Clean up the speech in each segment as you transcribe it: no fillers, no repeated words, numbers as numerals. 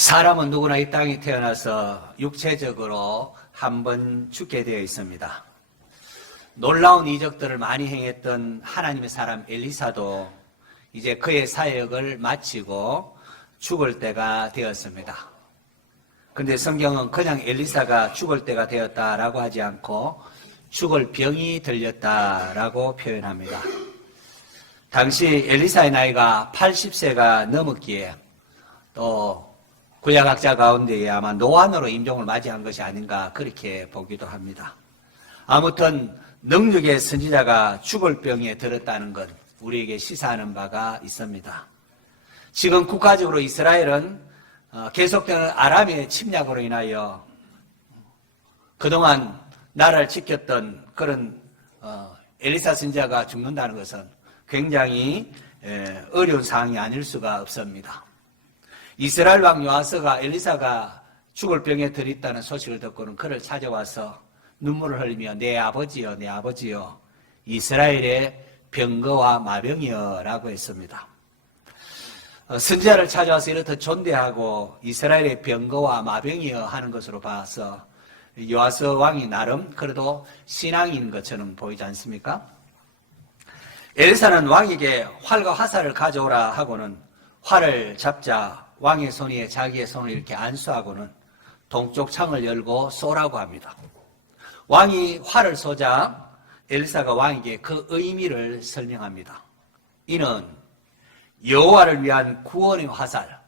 사람은 누구나 이 땅에 태어나서 육체적으로 한 번 죽게 되어 있습니다. 놀라운 이적들을 많이 행했던 하나님의 사람 엘리사도 이제 그의 사역을 마치고 죽을 때가 되었습니다. 그런데 성경은 그냥 엘리사가 죽을 때가 되었다라고 하지 않고 죽을 병이 들렸다라고 표현합니다. 당시 엘리사의 나이가 80세가 넘었기에 또 구약학자 가운데에 아마 노안으로 임종을 맞이한 것이 아닌가 그렇게 보기도 합니다. 아무튼 능력의 선지자가 죽을 병에 들었다는 것 우리에게 시사하는 바가 있습니다. 지금 국가적으로 이스라엘은 계속되는 아람의 침략으로 인하여 그동안 나라를 지켰던 그런 엘리사 선지자가 죽는다는 것은 굉장히 어려운 상황이 아닐 수가 없습니다. 이스라엘 왕 요아스가 엘리사가 죽을 병에 들있다는 소식을 듣고는 그를 찾아와서 눈물을 흘리며 내 아버지여 내 아버지여 이스라엘의 병거와 마병이여 라고 했습니다. 선지자를 찾아와서 이렇듯 존대하고 이스라엘의 병거와 마병이여 하는 것으로 봐서 요아스 왕이 나름 그래도 신앙인 것처럼 보이지 않습니까? 엘리사는 왕에게 활과 화살을 가져오라 하고는 활을 잡자 왕의 손 위에 자기의 손을 이렇게 안수하고는 동쪽 창을 열고 쏘라고 합니다. 왕이 활을 쏘자 엘리사가 왕에게 그 의미를 설명합니다. 이는 여호와를 위한 구원의 화살,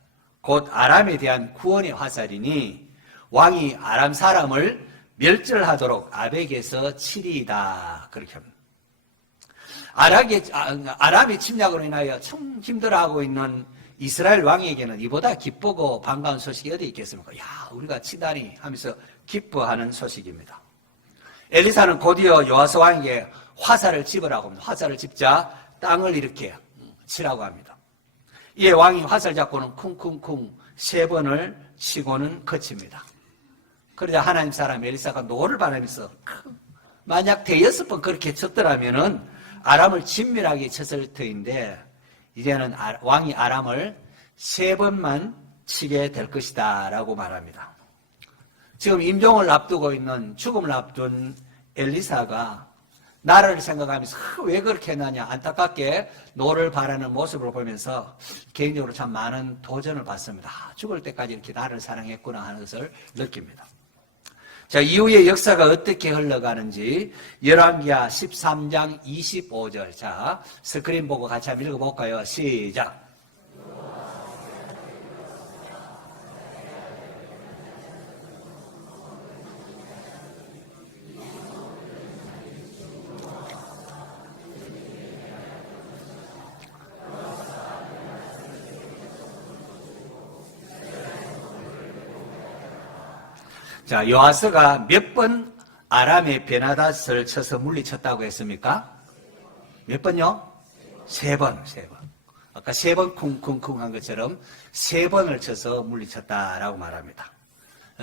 곧 아람에 대한 구원의 화살이니 왕이 아람 사람을 멸절하도록 아벡에서 치리이다. 그렇게 합니다. 아람의 침략으로 인하여 참 힘들어하고 있는 이스라엘 왕에게는 이보다 기쁘고 반가운 소식이 어디 있겠습니까? 야, 우리가 치다니 하면서 기뻐하는 소식입니다. 엘리사는 곧이어 요아스 왕에게 화살을 집으라고 합니다. 화살을 집자 땅을 이렇게 치라고 합니다. 이에 왕이 화살 잡고는 쿵쿵쿵 3번을 치고는 그칩니다. 그러자 하나님 사람 엘리사가 노를 바라면서 만약 5번 그렇게 쳤더라면은 아람을 진멸하게 쳤을 터인데 이제는 왕이 아람을 3번만 치게 될 것이다 라고 말합니다. 지금 임종을 앞두고 있는 죽음을 앞둔 엘리사가 나라를 생각하면서 왜 그렇게 했느냐 안타깝게 노를 바라는 모습을 보면서 개인적으로 참 많은 도전을 받습니다. 죽을 때까지 이렇게 나를 사랑했구나 하는 것을 느낍니다. 자, 이후의 역사가 어떻게 흘러가는지 열왕기하 13장 25절. 자, 스크린 보고 같이 한번 읽어볼까요? 시작. 자, 요아스가 몇 번 아람의 베나닷을 쳐서 물리쳤다고 했습니까? 몇 번요? 3번. 아까 3번 쿵쿵쿵 한 것처럼 3번을 쳐서 물리쳤다라고 말합니다.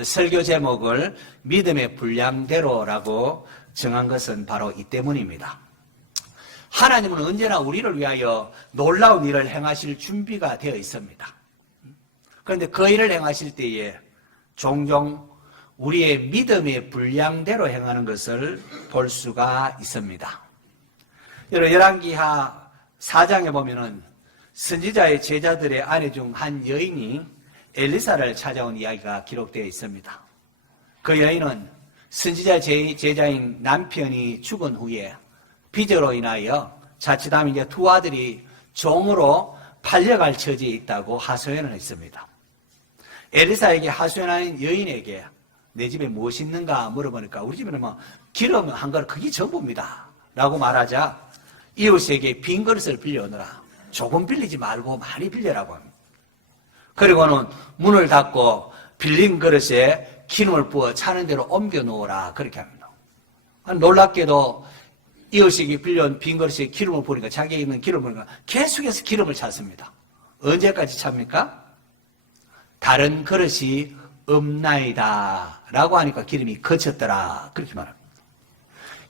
설교 제목을 믿음의 분량대로라고 정한 것은 바로 이 때문입니다. 하나님은 언제나 우리를 위하여 놀라운 일을 행하실 준비가 되어 있습니다. 그런데 그 일을 행하실 때에 종종 우리의 믿음의 분량대로 행하는 것을 볼 수가 있습니다. 여러분, 열왕기하 4장에 보면은 선지자의 제자들의 아내 중 한 여인이 엘리사를 찾아온 이야기가 기록되어 있습니다. 그 여인은 선지자 제자인 남편이 죽은 후에 빚으로 인하여 자칫하면 이제 2 아들이 종으로 팔려갈 처지에 있다고 하소연을 했습니다. 엘리사에게 하소연하는 여인에게 내 집에 무엇이 있는가 물어보니까 우리 집에는 뭐 기름 한 그릇 그게 전부입니다 라고 말하자 이웃에게 빈 그릇을 빌려오너라. 조금 빌리지 말고 많이 빌려라고 합니다. 그리고는 문을 닫고 빌린 그릇에 기름을 부어 차는 대로 옮겨 놓으라 그렇게 합니다. 놀랍게도 이웃에게 빌려온 빈 그릇에 기름을 부으니까 자기에 있는 기름을 부으니까 계속해서 기름을 찾습니다. 언제까지 찹니까? 다른 그릇이 없나이다 라고 하니까 기름이 거쳤더라 그렇게 말합니다.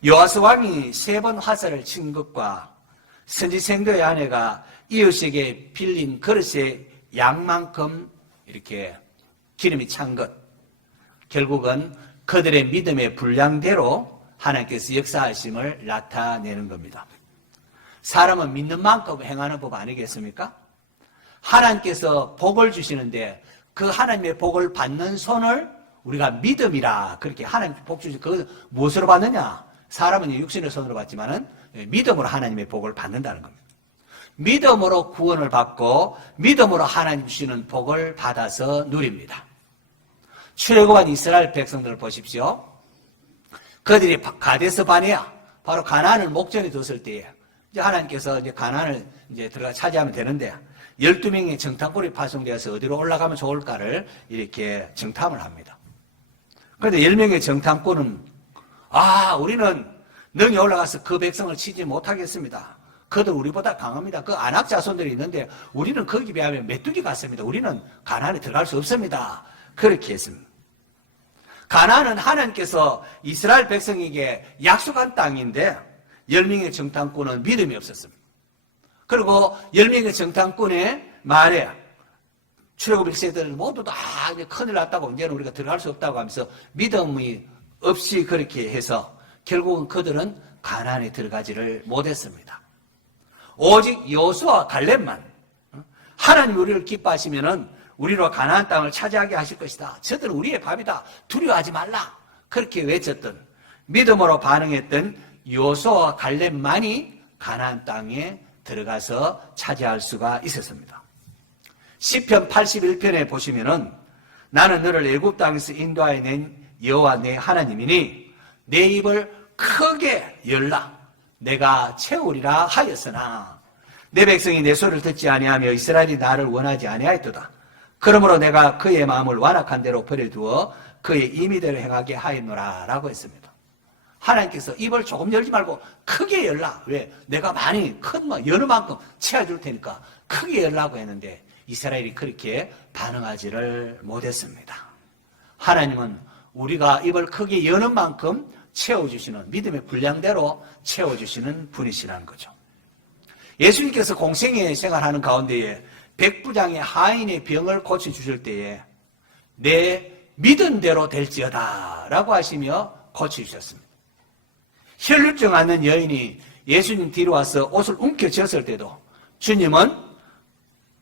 요아스 왕이 3번 화살을 친 것과 선지생도의 아내가 이웃에게 빌린 그릇의 양만큼 이렇게 기름이 찬 것. 결국은 그들의 믿음의 분량대로 하나님께서 역사하심을 나타내는 겁니다. 사람은 믿는 만큼 행하는 법 아니겠습니까? 하나님께서 복을 주시는데 그 하나님의 복을 받는 손을 우리가 믿음이라 그렇게 하나님 복 주시 그 무엇으로 받느냐? 사람은 육신의 손으로 받지만은 믿음으로 하나님의 복을 받는다는 겁니다. 믿음으로 구원을 받고 믿음으로 하나님 주시는 복을 받아서 누립니다. 출애굽한 이스라엘 백성들을 보십시오. 그들이 가데스 바네아 바로 가나안을 목전에 뒀을 때에 이제 하나님께서 이제 가나안을 이제 들어가 차지하면 되는데 12명의 정탐꾼이 파송되어서 어디로 올라가면 좋을까를 이렇게 정탐을 합니다. 그런데 10명의 정탐꾼은 우리는 능히 올라가서 그 백성을 치지 못하겠습니다. 그들 우리보다 강합니다. 그 아낙 자손들이 있는데 우리는 거기 비하면 메뚜기 같습니다. 우리는 가나안에 들어갈 수 없습니다. 그렇게 했습니다. 가나안은 하나님께서 이스라엘 백성에게 약속한 땅인데 10명의 정탐꾼은 믿음이 없었습니다. 그리고 10명의 정탐꾼의 말에 출애굽 1세들 모두 다 큰일 났다고 이제는 우리가 들어갈 수 없다고 하면서 믿음이 없이 그렇게 해서 결국은 그들은 가나안에 들어가지를 못했습니다. 오직 여호수아와 갈렙만 하나님 우리를 기뻐하시면은 우리로 가나안 땅을 차지하게 하실 것이다. 저들은 우리의 밥이다. 두려워하지 말라. 그렇게 외쳤던 믿음으로 반응했던 여호수아와 갈렙만이 가나안 땅에 들어가서 차지할 수가 있었습니다. 시편 81편에 보시면은 나는 너를 애굽 땅에서 인도하여 낸 여호와 내 하나님이니 내 입을 크게 열라 내가 채우리라 하였으나 내 백성이 내 소리를 듣지 아니하며 이스라엘이 나를 원하지 아니하였도다. 그러므로 내가 그의 마음을 완악한 대로 버려두어 그의 임의대로 행하게 하였노라 라고 했습니다. 하나님께서 입을 조금 열지 말고 크게 열라. 왜? 내가 많이 여느 만큼 채워줄 테니까 크게 열라고 했는데 이스라엘이 그렇게 반응하지를 못했습니다. 하나님은 우리가 입을 크게 여는 만큼 채워주시는 믿음의 분량대로 채워주시는 분이시라는 거죠. 예수님께서 공생애 생활하는 가운데에 백부장의 하인의 병을 고쳐주실 때에 내 믿은 대로 될지어다 라고 하시며 고쳐주셨습니다. 혈류증 앓는 여인이 예수님 뒤로 와서 옷을 움켜쥐었을 때도 주님은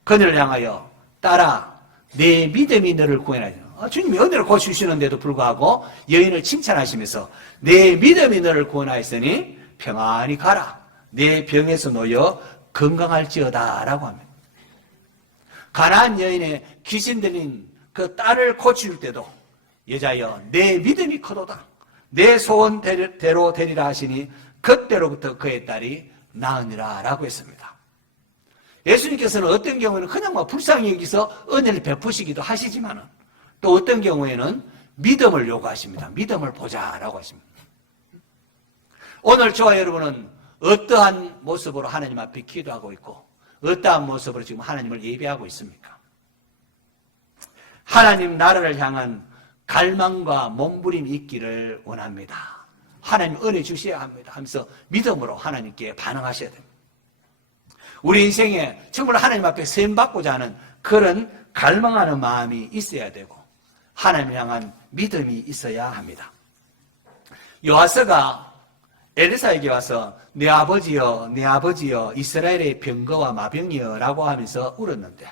그녀를 향하여 딸아 내 믿음이 너를 구원하리라. 주님이 은혜를 고쳐주시는데도 불구하고 여인을 칭찬하시면서 내 믿음이 너를 구원하였으니 평안히 가라. 내 병에서 놓여 건강할지어다 라고 합니다. 가나안 여인의 귀신 들린 그 딸을 고칠 때도 여자여 내 믿음이 크도다. 내 소원대로 되리라 하시니 그때로부터 그의 딸이 나으니라 라고 했습니다. 예수님께서는 어떤 경우에는 그냥 불쌍히 여기서 은혜를 베푸시기도 하시지만 또 어떤 경우에는 믿음을 요구하십니다. 믿음을 보자라고 하십니다. 오늘 저와 여러분은 어떠한 모습으로 하나님 앞에 기도하고 있고 어떠한 모습으로 지금 하나님을 예배하고 있습니까? 하나님 나라를 향한 갈망과 몸부림이 있기를 원합니다. 하나님 은혜 주셔야 합니다 하면서 믿음으로 하나님께 반응하셔야 됩니다. 우리 인생에 정말 하나님 앞에 세움받고자 하는 그런 갈망하는 마음이 있어야 되고 하나님을 향한 믿음이 있어야 합니다. 요아스가 엘리사에게 와서 내 아버지여 내 아버지여 이스라엘의 병거와 마병이여 라고 하면서 울었는데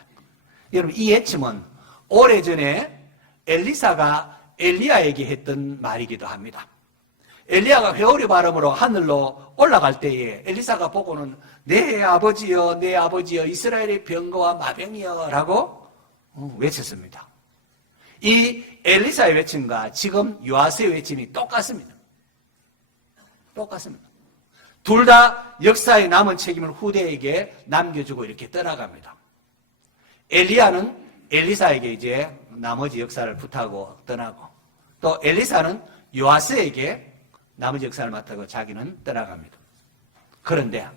여러분 이 예침은 오래전에 엘리사가 엘리야에게 했던 말이기도 합니다. 엘리야가 회오리 바람으로 하늘로 올라갈 때에 엘리사가 보고는 내 아버지여 내 아버지여 이스라엘의 병거와 마병이여 라고 외쳤습니다. 이 엘리사의 외침과 지금 요아스의 외침이 똑같습니다. 똑같습니다. 둘 다 역사에 남은 책임을 후대에게 남겨주고 이렇게 떠나갑니다. 엘리야는 엘리사에게 이제 나머지 역사를 부탁하고 떠나고 또 엘리사는 요아스에게 나머지 역사를 맡고 자기는 떠나갑니다. 그런데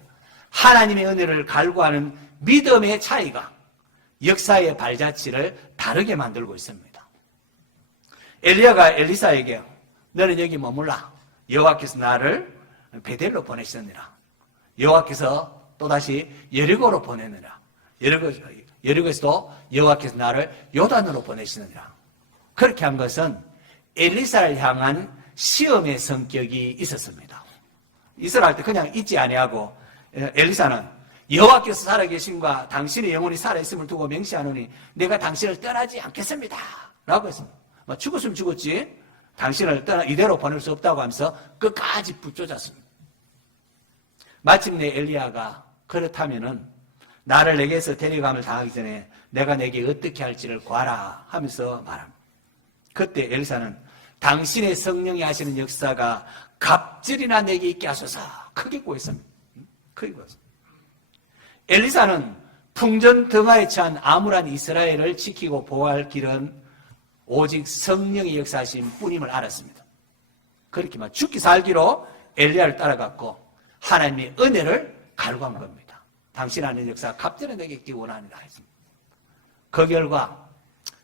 하나님의 은혜를 갈구하는 믿음의 차이가 역사의 발자취를 다르게 만들고 있습니다. 엘리야가 엘리사에게 너는 여기 머물라. 여호와께서 나를 베델로 보내시느니라. 여호와께서 또다시 여리고로 보내느니라. 여리고에서도 여호와께서 나를 요단으로 보내시느니라. 그렇게 한 것은 엘리사를 향한 시험의 성격이 있었습니다. 이스라엘 때 그냥 잊지 아니하고 엘리사는 여호와께서 살아계심과 당신의 영혼이 살아있음을 두고 맹세하노니 내가 당신을 떠나지 않겠습니다 라고 했습니다. 죽었으면 죽었지 당신을 이대로 보낼 수 없다고 하면서 끝까지 붙잡았습니다. 마침내 엘리야가 그렇다면은 나를 내게서 데려감을 당하기 전에 내가 내게 어떻게 할지를 구하라 하면서 말합니다. 그때 엘리사는 당신의 성령이 하시는 역사가 갑절이나 내게 있게 하소서 크게 구했습니다. 크게 구했습니다. 엘리사는 풍전등화에 처한 암울한 이스라엘을 지키고 보호할 길은 오직 성령의 역사하신 뿐임을 알았습니다. 그렇게만 죽기 살기로 엘리야를 따라갔고 하나님의 은혜를 갈구한 겁니다. 당신 하는 역사가 갑절에 내게 있기 원하니라 했습니다. 그 결과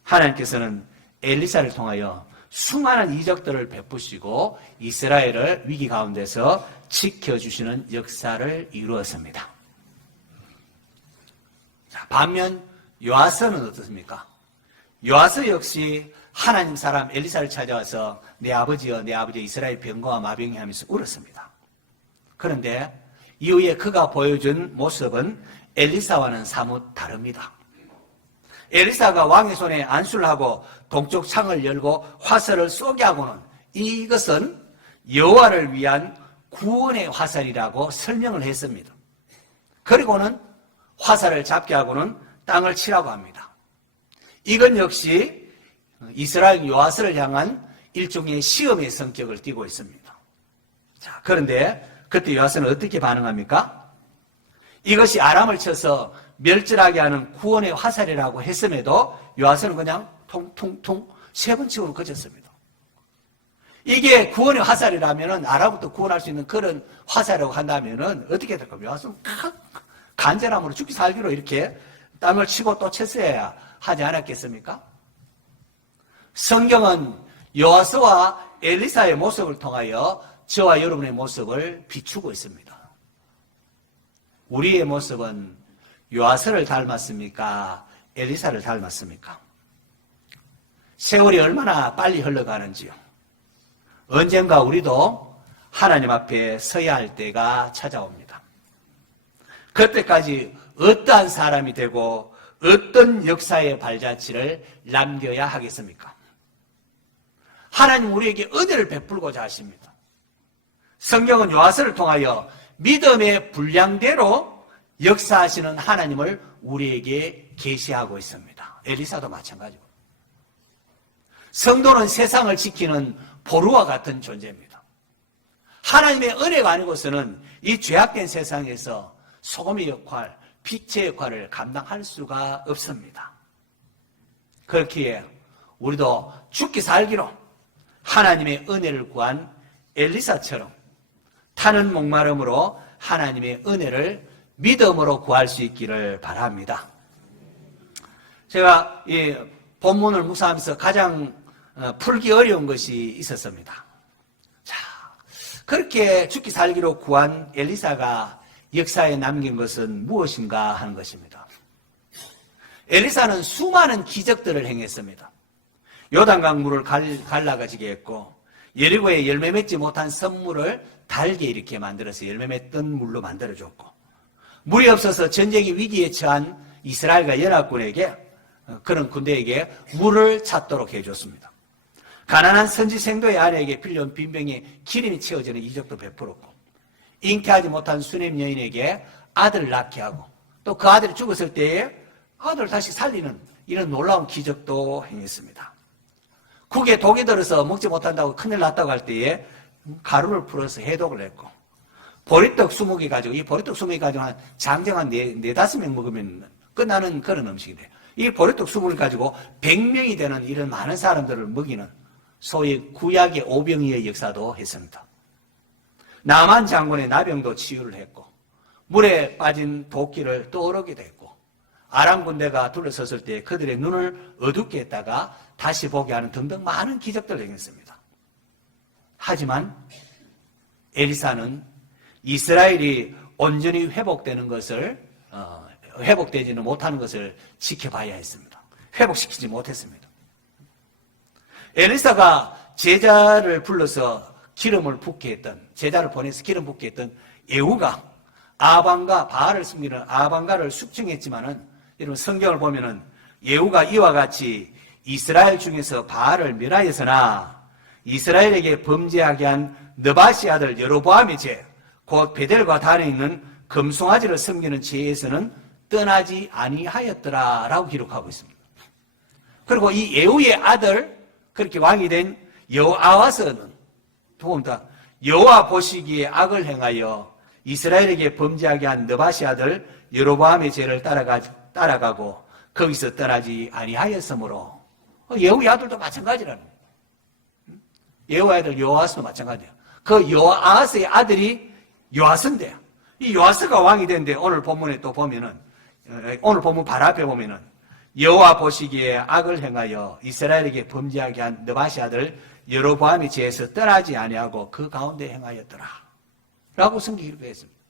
하나님께서는 엘리사를 통하여 수많은 이적들을 베푸시고 이스라엘을 위기 가운데서 지켜주시는 역사를 이루었습니다. 반면 요아스는 어떻습니까? 요아스 역시 하나님 사람 엘리사를 찾아와서 내 아버지여 내 아버지 이스라엘 병거와 마병이 하면서 울었습니다. 그런데 이후에 그가 보여준 모습은 엘리사와는 사뭇 다릅니다. 엘리사가 왕의 손에 안수를 하고 동쪽 창을 열고 화살을 쏘게 하고는 이것은 여호와를 위한 구원의 화살이라고 설명을 했습니다. 그리고는 화살을 잡게 하고는 땅을 치라고 합니다. 이건 역시 이스라엘 요아스를 향한 일종의 시험의 성격을 띠고 있습니다. 자, 그런데 그때 요아스는 어떻게 반응합니까? 이것이 아람을 쳐서 멸절하게 하는 구원의 화살이라고 했음에도 요아스는 그냥 통통통 세 번 치고는 그쳤습니다. 이게 구원의 화살이라면 아람부터 구원할 수 있는 그런 화살이라고 한다면 어떻게 될까요? 요아스는 간절함으로 죽기 살기로 이렇게 땅을 치고 또 쳤어야 하지 않았겠습니까? 성경은 요아스와 엘리사의 모습을 통하여 저와 여러분의 모습을 비추고 있습니다. 우리의 모습은 요아스를 닮았습니까? 엘리사를 닮았습니까? 세월이 얼마나 빨리 흘러가는지요. 언젠가 우리도 하나님 앞에 서야 할 때가 찾아옵니다. 그때까지 어떠한 사람이 되고 어떤 역사의 발자취를 남겨야 하겠습니까? 하나님 우리에게 은혜를 베풀고자 하십니다. 성경은 요아스를 통하여 믿음의 분량대로 역사하시는 하나님을 우리에게 계시하고 있습니다. 엘리사도 마찬가지고. 성도는 세상을 지키는 보루와 같은 존재입니다. 하나님의 은혜가 아니고서는 이 죄악된 세상에서 소금의 역할, 빛의 역할을 감당할 수가 없습니다. 그렇기에 우리도 죽기 살기로 하나님의 은혜를 구한 엘리사처럼 타는 목마름으로 하나님의 은혜를 믿음으로 구할 수 있기를 바랍니다. 제가 이 본문을 묵상하면서 가장 풀기 어려운 것이 있었습니다. 자, 그렇게 죽기 살기로 구한 엘리사가 역사에 남긴 것은 무엇인가 하는 것입니다. 엘리사는 수많은 기적들을 행했습니다. 요단강 물을 갈라가지게 했고 여리고에 열매 맺지 못한 선물을 달게 이렇게 만들어서 열매 맺던 물로 만들어줬고 물이 없어서 전쟁의 위기에 처한 이스라엘과 연합군에게 그런 군대에게 물을 찾도록 해줬습니다. 가난한 선지 생도의 아내에게 빌려온 빈병에 기름이 채워지는 이적도 베풀었고 잉태하지 못한 수냄 여인에게 아들을 낳게 하고 또 그 아들이 죽었을 때에 아들을 다시 살리는 이런 놀라운 기적도 행했습니다. 국에 독이 들어서 먹지 못한다고 큰일 났다고 할 때에 가루를 풀어서 해독을 했고 보리떡 20개 가지고 이 보리떡 20개 가지고 한 장정 4-5명 먹으면 끝나는 그런 음식인데 이 보리떡 20개 가지고 100명이 되는 이런 많은 사람들을 먹이는 소위 구약의 오병이의 역사도 했습니다. 나만 장군의 나병도 치유를 했고 물에 빠진 도끼를 떠오르게 됐고 아람 군대가 둘러섰을 때 그들의 눈을 어둡게 했다가 다시 보게 하는 등등 많은 기적들을 행했습니다. 하지만 엘리사는 이스라엘이 온전히 회복되는 것을 회복되지는 못하는 것을 지켜봐야 했습니다. 회복시키지 못했습니다. 엘리사가 제자를 불러서 기름을 붓게 했던, 제자를 보내서 기름 붓게 했던 예후가 아방과 바알을 숨기는 아방가를 숙청했지만은, 여러분 성경을 보면은 예후가 이와 같이 이스라엘 중에서 바알을 멸하여서나 이스라엘에게 범죄하게 한 느바시 아들 여로보암의 죄, 곧 베델과 단에 있는 금송아지를 섬기는 죄에서는 떠나지 아니하였더라라고 기록하고 있습니다. 그리고 이 예후의 아들, 그렇게 왕이 된 여호아하스는 보면 여호와 보시기에 악을 행하여 이스라엘에게 범죄하게 한 느바시 아들 여로보암의 죄를 따라가고 거기서 떠나지 아니하였으므로, 예후의 아들도 마찬가지라는 거예요. 예후의 아들 여호아스도 마찬가지예요. 그 여호아스의 아들이 요아스인데, 이 요아스가 왕이 됐는데 오늘 본문에 또 보면은, 오늘 본문 바로 앞에 보면은 여호와 보시기에 악을 행하여 이스라엘에게 범죄하게 한 느바시 아들 여로보암의 죄에서 떠나지 아니하고 그 가운데 행하였더라 라고 성경이 기록했습니다.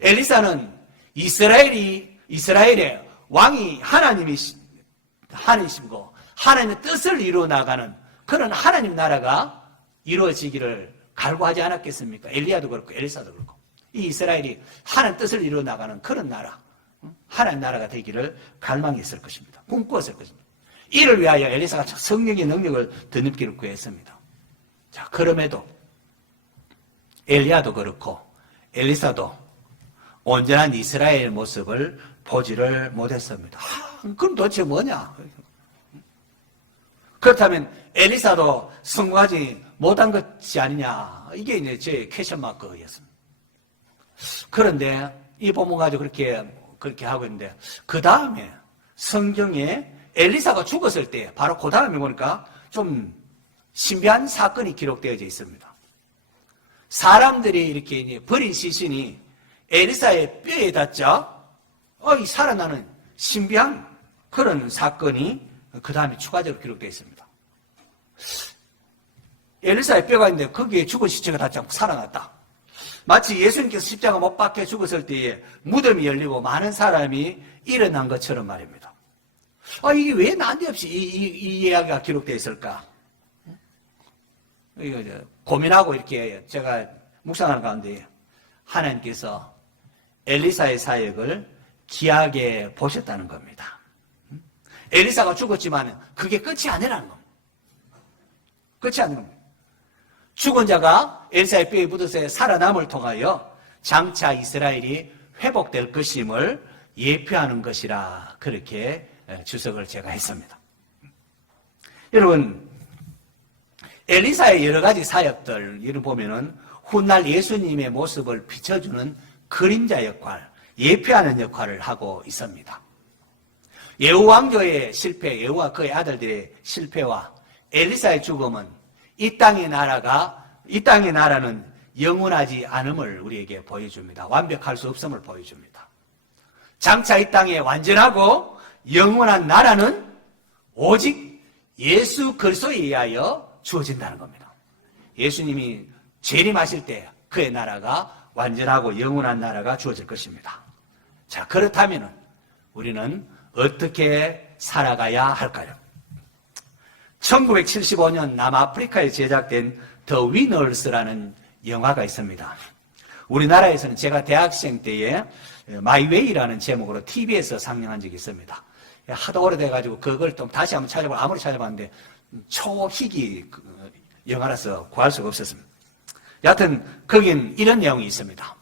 엘리사는 이스라엘의 왕이 하나님이시고 하나님의 뜻을 이루어 나가는 그런 하나님 나라가 이루어지기를 갈구하지 않았겠습니까? 엘리야도 그렇고 엘리사도 그렇고 이 이스라엘이 하나님 뜻을 이루어 나가는 그런 나라, 하나님 나라가 되기를 갈망했을 것입니다. 꿈꾸었을 것입니다. 이를 위하여 엘리사가 성령의 능력을 덧입기를 구했습니다. 자, 그럼에도 엘리야도 그렇고 엘리사도 온전한 이스라엘의 모습을 보지를 못했습니다. 그럼 도대체 뭐냐? 그렇다면 엘리사도 성공하지 못한 것이 아니냐? 이게 이제 제 퀘션 마크였습니다. 그런데 이 본문 가지고 그렇게 하고 있는데, 그 다음에 성경에 엘리사가 죽었을 때 바로 그 다음에 보니까 좀 신비한 사건이 기록되어져 있습니다. 사람들이 이렇게 이제 버린 시신이 엘리사의 뼈에 닿자 이 살아나는 신비한 그런 사건이 그 다음에 추가적으로 기록되어 있습니다. 엘리사의 뼈가 있는데 거기에 죽은 시체가 닿지 않고 살아났다. 마치 예수님께서 십자가 못 박혀 죽었을 때에 무덤이 열리고 많은 사람이 일어난 것처럼 말입니다. 이게 왜 난데없이 이 이야기가 기록되어 있을까? 이거 고민하고 이렇게 제가 묵상하는 가운데 하나님께서 엘리사의 사역을 귀하게 보셨다는 겁니다. 엘리사가 죽었지만 그게 끝이 아니라는 겁니다. 끝이 아닌 겁니다. 죽은 자가 엘리사의 뼈에 묻어서 살아남을 통하여 장차 이스라엘이 회복될 것임을 예표하는 것이라 그렇게 주석을 제가 했습니다. 여러분, 엘리사의 여러 가지 사역들 이를 보면은 훗날 예수님의 모습을 비춰주는 그림자 역할, 예표하는 역할을 하고 있습니다. 예후 왕조의 실패, 예후와 그의 아들들의 실패와 엘리사의 죽음은 이 땅의 나라는 영원하지 않음을 우리에게 보여줍니다. 완벽할 수 없음을 보여줍니다. 장차 이 땅에 완전하고 영원한 나라는 오직 예수 그리스도에 의하여 주어진다는 겁니다. 예수님이 재림하실 때 그의 나라가 완전하고 영원한 나라가 주어질 것입니다. 자, 그렇다면 우리는 어떻게 살아가야 할까요? 1975년 남아프리카에 제작된 더 위너스라는 영화가 있습니다. 우리나라에서는 제가 대학생 때에 마이웨이라는 제목으로 TV에서 상영한 적이 있습니다. 하도 오래돼가지고 그걸 좀 다시 한번 찾아보고 아무리 찾아봤는데 초희귀 영화라서 구할 수가 없었습니다. 여하튼 거긴 이런 내용이 있습니다.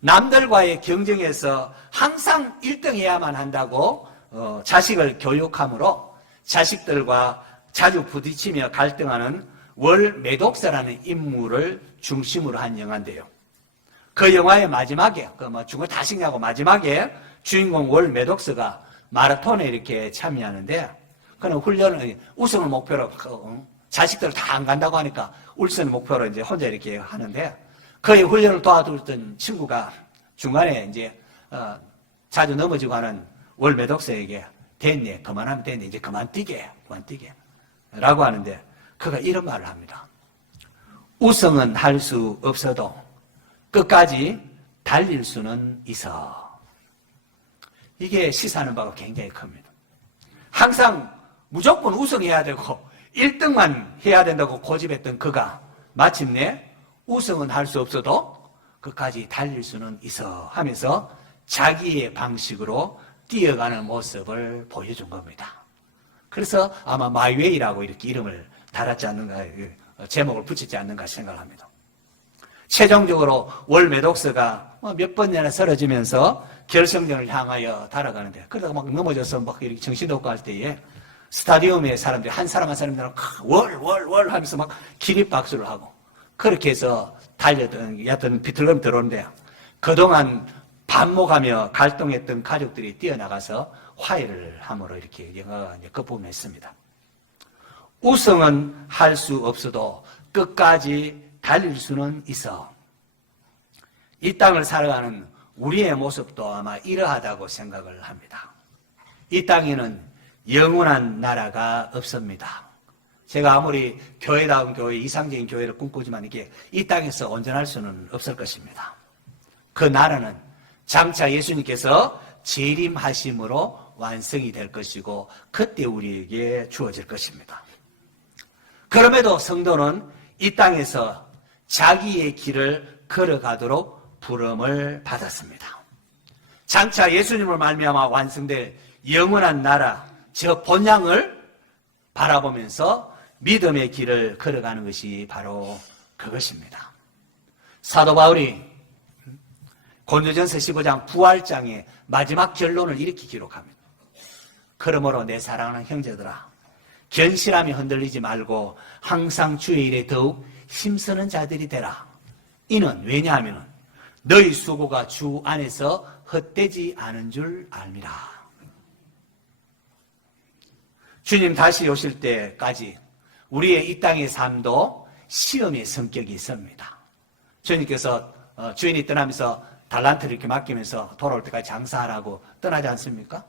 남들과의 경쟁에서 항상 1등해야만 한다고 자식을 교육함으로 자식들과 자주 부딪히며 갈등하는 월 매독사라는 인물을 중심으로 한 영화인데요. 그 영화의 마지막에, 중국 다식냐고 마지막에 주인공 월 매독서가 마라톤에 이렇게 참여하는데, 그는 훈련을, 우승을 목표로, 자식들 다 안 간다고 하니까 우승을 목표로 이제 혼자 이렇게 하는데, 그의 훈련을 도와줬던 친구가 중간에 이제, 자주 넘어지고 하는 월 매독서에게 됐네, 그만하면 됐네, 이제 그만 뛰게. 라고 하는데, 그가 이런 말을 합니다. 우승은 할 수 없어도 끝까지 달릴 수는 있어. 이게 시사하는 바가 굉장히 큽니다. 항상 무조건 우승해야 되고 1등만 해야 된다고 고집했던 그가 마침내 우승은 할 수 없어도 끝까지 달릴 수는 있어 하면서 자기의 방식으로 뛰어가는 모습을 보여준 겁니다. 그래서 아마 마이웨이라고 이렇게 이름을 달았지 않는가, 제목을 붙이지 않는가 생각을 합니다. 최종적으로 월메독스가 몇 번이나 쓰러지면서 결승전을 향하여 달아가는데, 그러다가 막 넘어져서 막 이렇게 정신도 없고 할 때에 스타디움의 사람들이 한 사람 한 사람들은 월 하면서 막 기립박수를 하고, 그렇게 해서 달렸던 비틀거림 들어오는데, 그동안 반목하며 갈등했던 가족들이 뛰어나가서 화해를 함으로 이렇게 영화가 그 부분에 있습니다. 우승은 할 수 없어도 끝까지 달릴 수는 있어. 이 땅을 살아가는 우리의 모습도 아마 이러하다고 생각을 합니다. 이 땅에는 영원한 나라가 없습니다. 제가 아무리 교회다운 교회, 이상적인 교회를 꿈꾸지만 이게 이 땅에서 온전할 수는 없을 것입니다. 그 나라는 장차 예수님께서 재림하심으로 완성이 될 것이고 그때 우리에게 주어질 것입니다. 그럼에도 성도는 이 땅에서 자기의 길을 걸어가도록 부름을 받았습니다. 장차 예수님을 말미암아 완성될 영원한 나라, 저 본향을 바라보면서 믿음의 길을 걸어가는 것이 바로 그것입니다. 사도 바울이 고린도전서 15장 부활장의 마지막 결론을 이렇게 기록합니다. 그러므로 내 사랑하는 형제들아, 견실함이 흔들리지 말고 항상 주의 일에 더욱 힘쓰는 자들이 되라. 이는 왜냐하면 너희 수고가 주 안에서 헛되지 않은 줄 알미라. 주님 다시 오실 때까지 우리의 이 땅의 삶도 시험의 성격이 있습니다. 주님께서 주인이 떠나면서 달란트를 이렇게 맡기면서 돌아올 때까지 장사하라고 떠나지 않습니까?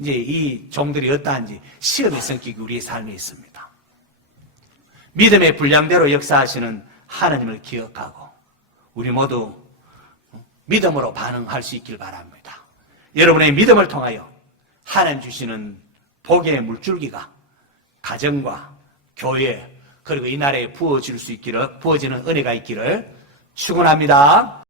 이제 이 종들이 어떠한지 시험의 성격이 우리의 삶에 있습니다. 믿음의 분량대로 역사하시는 하나님을 기억하고 우리 모두 믿음으로 반응할 수 있길 바랍니다. 여러분의 믿음을 통하여 하나님 주시는 복의 물줄기가 가정과 교회 그리고 이 나라에 부어지는 은혜가 있기를 축원합니다.